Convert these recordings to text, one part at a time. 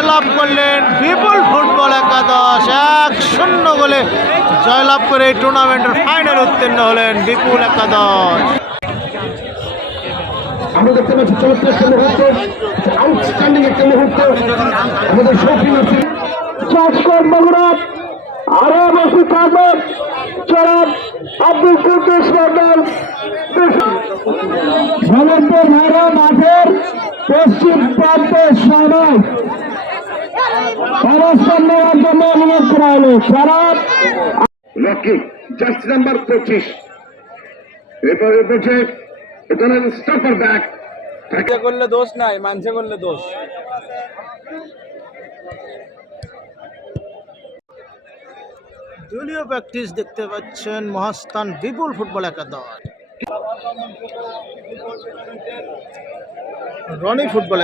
জয়লাভ করলেন বিপুল ফুটবল একাদশ। এক শূন্য গোলে জয়লাভ করে এই টুর্নামেন্টের ফাইনাল উত্তীর্ণ হলেন বিপুল একাদশ। আমরা দেখতে পাচ্ছি চমৎকার একটা মুহূর্ত আউটস্ট্যান্ডিং একটা মুহূর্ত। আমাদের শৌখিন আছে। চাষকর মগুরাত আরও বেশি কাগজ চরম আব্দুল কুদ্দুস ভবন্তর ভাইরা, মাঠের পশ্চিম প্রান্তে সবাই। অবস্থান নেওয়ার জন্য অনুরোধ করা হলো। জার্সি নাম্বার পঁচিশ। এরপরে বলছে এটা স্টপার ব্যাক মানছে করলে দোষ নাই মানছে করলে দোষ। দলীয় প্র্যাকটিস দেখতে পাচ্ছেন মহাস্থান বিপুল ফুটবল একাদশ। রনি ফুটবল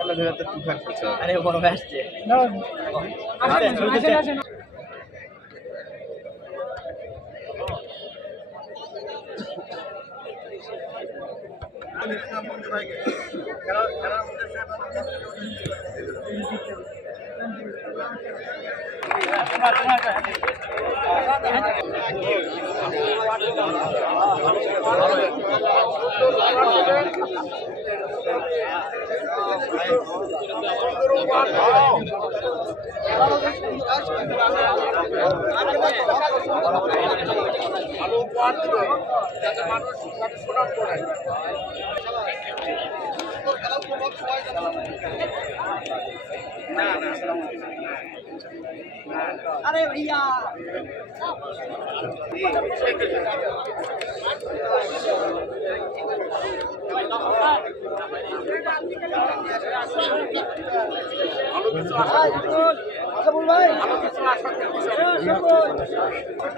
একাদশ আরে বড় আসছে ভালো উপহার দেবে আরে ভাইয়া।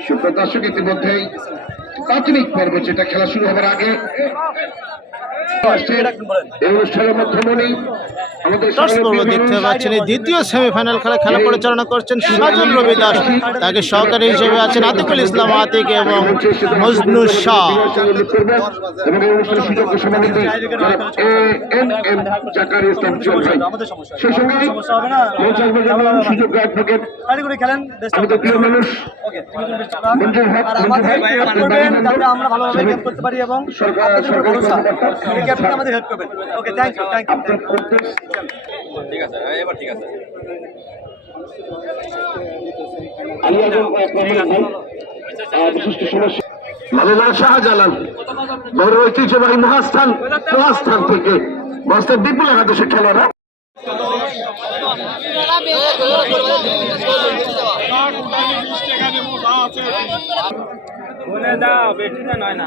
সুপ্রিয় দর্শক ইতিমধ্যেই প্রাথমিক পর্ব যেটা খেলা শুরু হবার আগে। দেখতে পাচ্ছেন এই দ্বিতীয় সেমিফাইনাল খেলা খেলা পরিচালনা করছেন সাজুল রবি দাস তাকে সহকারী হিসেবে আছেন আতিকুল ইসলাম আতিক এবং মজনু শাহ। আমরা ভালোভাবে করতে পারি এবং ক্যাপ্টেন আমাদের হেল্প করবেন। Okay thank you thank you Abdul Quddus Ali Azam Rahman ভাই। আহ, মাওলানা শাহজালাল বড় ঐতিহ্যবাহী মহাস্থান মহাস্থান থেকে। মহাস্থান বিপুল একাদশের খেলোয়াড়রা বলে দাও বেশি না নয় না।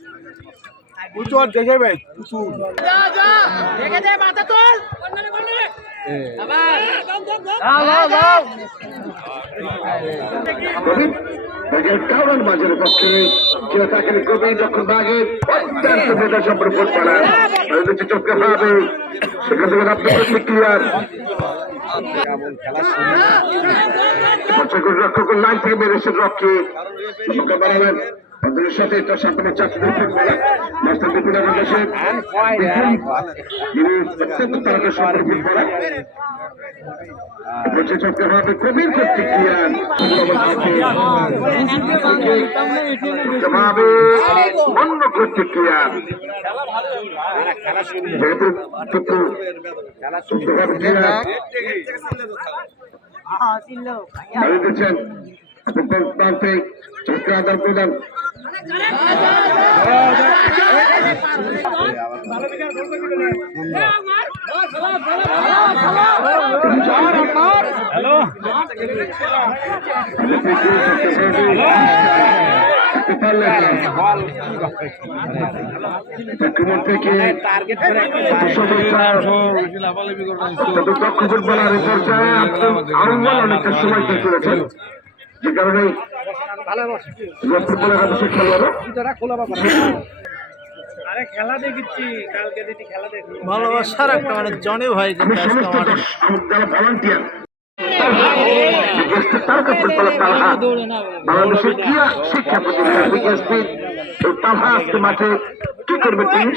প্রচুর দেখে ভাই প্রচুর কবির বাগের কাউরান বাজারের পক্ষে ছিল তাকে কবির যখন বাগের অত্যন্ত নেতা সম্পর্ক সেখান থেকে প্রতিক্রিয়ার রক্ষক লাইন থেকে মেরেছেন রক্ষে। মোকাবিলা তাদের সাথে তার সামনে চাকরি মাস্টার বিপুল দেশের যিনি অত্যন্ত তারকা সম্পর্ক করা বলছে হবে কবির প্রতিক্রিয়া জবাবে অন্য প্রতিক্রিয়া যেহেতু কিন্তু বাড়ি দিচ্ছেন প্রান্তে আদান প্রদান হ্যালো দক্ষ ফুটবলার অনেকটা সময় শেষ করেছেন যে কারণে ভালোবাসার একটা মানে জনি ভাই কিন্তু আজকে আমার। বাংলাদেশের ক্রীড়া শিক্ষা প্রতিষ্ঠান বিকেএসপি তালহা আজকে মাঠে। কি করবে তিনি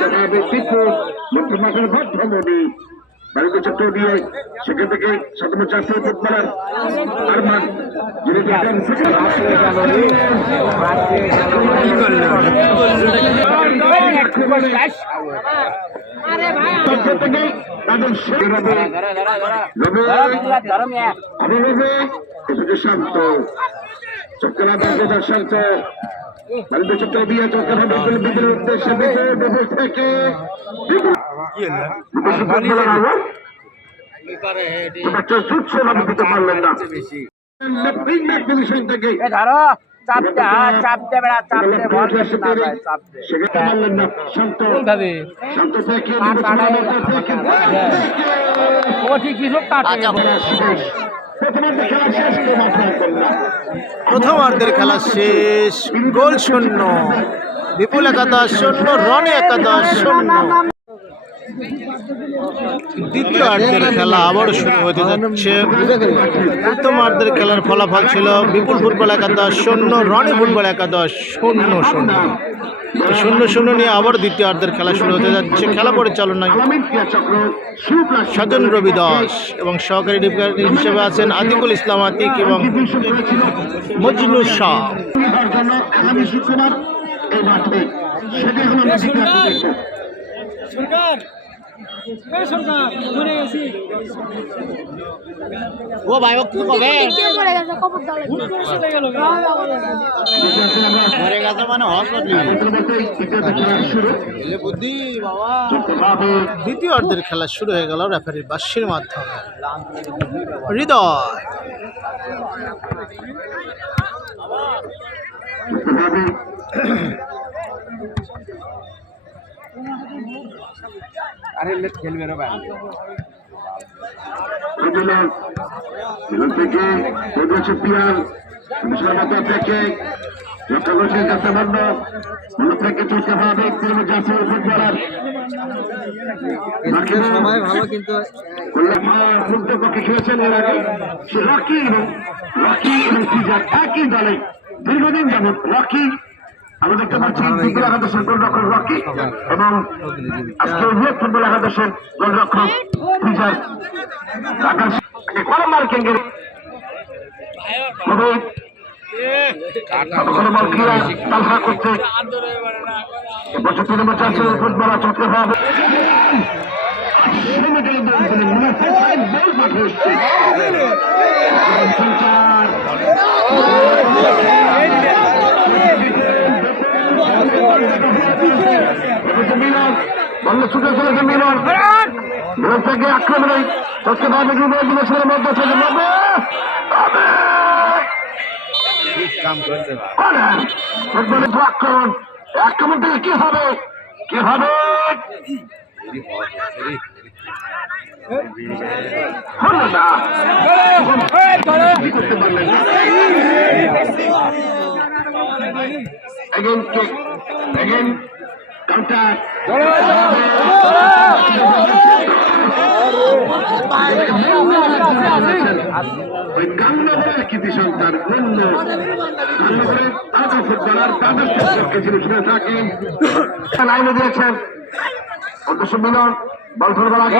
করবে বিপুল মাঠের ভদ্রমণি বাড়িতে চক্র দিয়ে সেখান থেকে শতম চারশো ফুটবলার আরমান, যিনি দেখেন শান্ত চক্রা বাজার শান্ত। বাড়িতে চক্র দিয়ে চক্র বিপুল বিপুল উদ্দেশ্যে থেকে হ্যাঁ। আসবেন না। প্রথমার্ধের খেলা শেষ গোল শূন্য। বিপুল একাদশ শূন্য রনি একাদশ শূন্য। দ্বিতীয়ার্ধের খেলা আবারও শুরু হতে যাচ্ছে। প্রথমার্ধের খেলার ফলাফল ছিল বিপুল ফুটবল একাদশ, শূন্য রনি ফুটবল একাদশ, শূন্য শূন্য। শূন্য শূন্য নিয়ে আবার দ্বিতীয়ার্ধের খেলা শুরু হতে যাচ্ছে। খেলা পরিচালনায় চক্র রবি দাস এবং সহকারী ডিপ্লোমাটি হিসেবে আছেন আতিকুল ইসলাম আতিক এবং মজনু শাহ। সরকার! ও ভাই ও কি কবে মরে গেছে মানে হসপিটাল বুদ্ধি বাবা। দ্বিতীয় অর্ধের খেলা শুরু হয়ে গেল রেফারির বাসির মাধ্যমে। হৃদয়। আরে লেট খেলবে রে ভাই থেকে পিয়ার। সর্বতা থেকে লক্ষ্য করছে যাতে মনে থেকে চলতে হবে তিনি যাচ্ছে ফুটবলার। সময় ভালো কিন্তু পক্ষে খেলেছেন এর আগে। রকি এবং রকি এবং একই দলে দীর্ঘদিন যাবৎ রকি আমরা দেখতে পাচ্ছি ফুটবল একাদশের গোলরক্ষক রকি এবং আজকে উভয় ফুটবল একাদশের গোলরক্ষক সিজার আকাশ কলম মার্কিংয়ের তবে কতক্ষণ বল ক্রিয়া করছে। বছর তিন বছর আছে ফুটবল চক্র হবে বন্ধ ছুটে চলেছে মিলন মিলন থেকে আক্রমণে চলতে পারবে কি বলে দিয়েছিলেন মধ্য থেকে ফুটবলের আক্রমণ আক্রমণ থেকে কি হবে কি হবে হলো না করতে পারলেন Again. Again counter. ওই গাঙ্গনগরের কৃতি সন্তান অন্য গাঙ্গনগরের তাজা ফুটবলার তাদের সম্পর্কে শুনে লাইনে দিয়েছেন মিলন ফুটবলার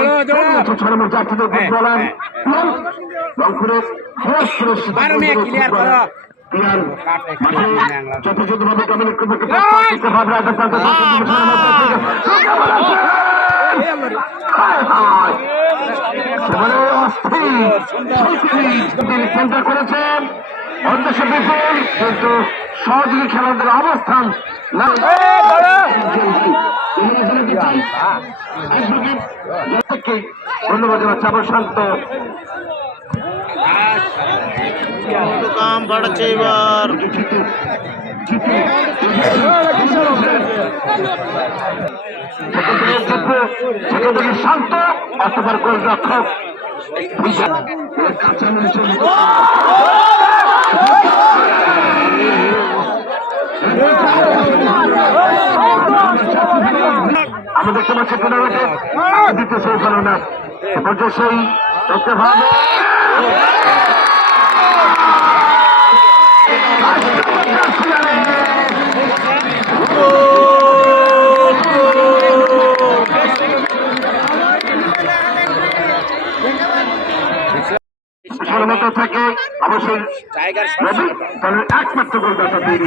খরচ পিয়ার যথাযথভাবে কমিউনিক করতে করতে হবে রাজা করেছেন অধ্যক্ষ বিপুল কিন্তু সহযোগী খেলোয়াড়দের অবস্থান না ধন্যবাদ জানাচ্ছি আবার শান্ত কাম বাড়াচ্ছে এবার। শান্ত অথবা গোলরক্ষক আমি দেখতে পাচ্ছি টুর্নামেন্টে দ্বিতীয় সেই ভালো না পর্যায়ে সেই দেখতে ভালো সর্বত থেকে অবশ্যই একমাত্র গোলদাতা তৈরি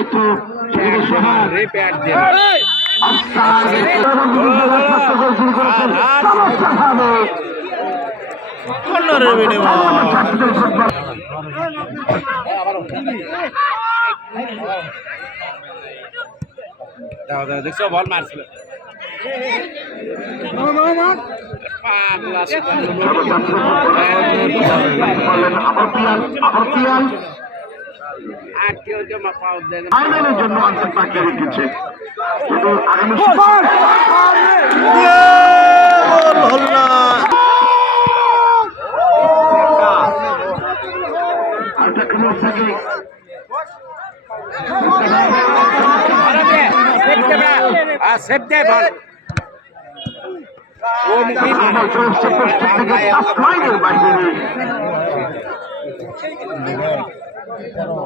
একটু কর্নারের দাও দাও দেখছ বল মারছিল পাগলা ফাইনালের জন্য অন্তত বাকি রেখেছে আগামী সেভ দে বল ও পোস্ট থেকে বাইরে মারলো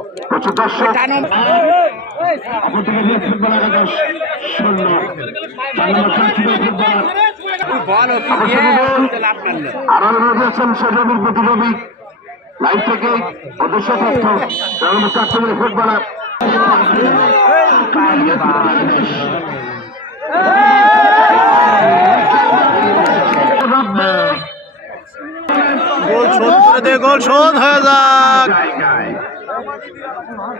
আরও রয়েছেন থেকে অদৃশ্য তথ্য চার নম্বর ফুটবলার। গোল শোধ করে দে গোল শোধ হয়ে যাক জায়গায় ক্ষেত্রে রক্ষে আগুন আমরা তাদের প্রতি শুভেচ্ছা এবং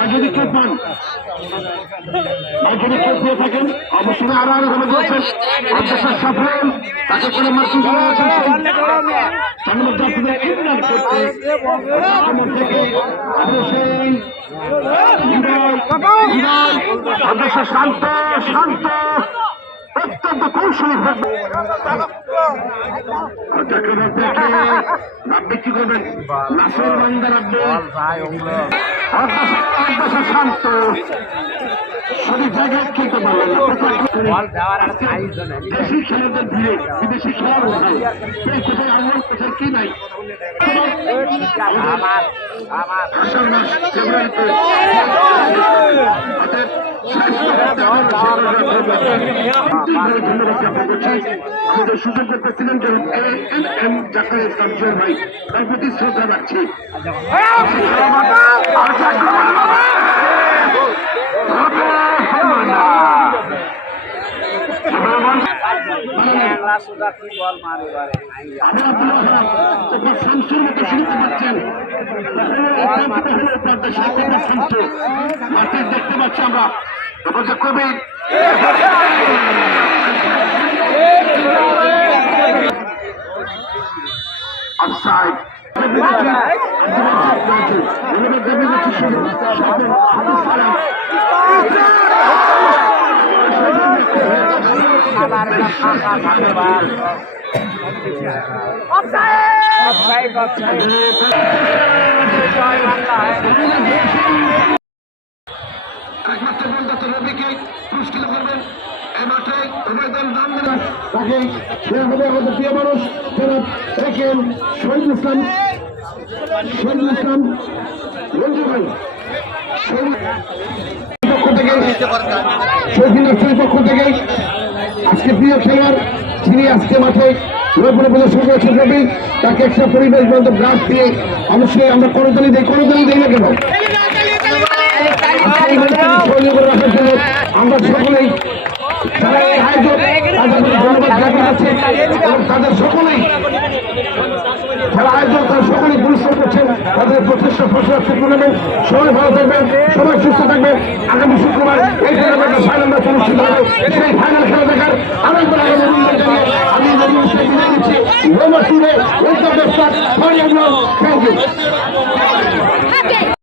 আর যদি কেউ পান, আর যদি কেউ পেয়ে থাকেন, অবশ্যই আরও আরও ভালো বলছেন অধ্যক্ষ সফল তাকে করা অধ্যক্ষ শান্ত শান্ত। অত্যন্ত কৌশলী রাব্বি কি করবেন নাসর বান্দা শান্ত। দেশি খেলাদের ভিড়ে বিদেশি খেলার কোথায় আঙুল কোথায় কি নাই? আষাঢ় মাস ফেব্রুয়ারিতে আমাদের সুযোগ্য president M M Jakar Islam Joy ভাই। তার প্রতি শ্রদ্ধা রাখছি। দেখতে পাচ্ছি আমরা যে কবি অফসাইড অফসাইড অফসাইড জয় বাংলা একমাত্র বন্ধাতে রবিকে পুরস্কৃত করবেন মাঠে উভয় দল নাম তাকে প্রিয় মানুষ, জনাব একেন শহীদুল ইসলাম। আজকে প্রিয় খেলোয়াড় আজকে মাঠে নৈপুণ্য প্রদর্শন করেছেন রবি, তাকে একটা পরিবেশ বান্ধব গ্রাস দিয়ে অবশ্যই আমরা করতালি দিই করতালি দিই না কেন? আমরা সকলেই যারা ধন্যবাদ জ্ঞাপন এবং তাদের সকলেই, যারা আয়োজন তারা সকলেই আমাদের প্রচেষ্টা প্রশাসন টুর্নামেন্ট। সবাই ভালো থাকবেন, সবাই সুস্থ থাকবে আগামী শুক্রবার এই টুর্নামেন্টের ফাইনাল ম্যাচ অনুষ্ঠিত হবে। সেই ফাইনাল খেলা দেখার আনন্দ আগামী আমি যদি বিদায় দিচ্ছি রোমার টুরে থ্যাংক ইউ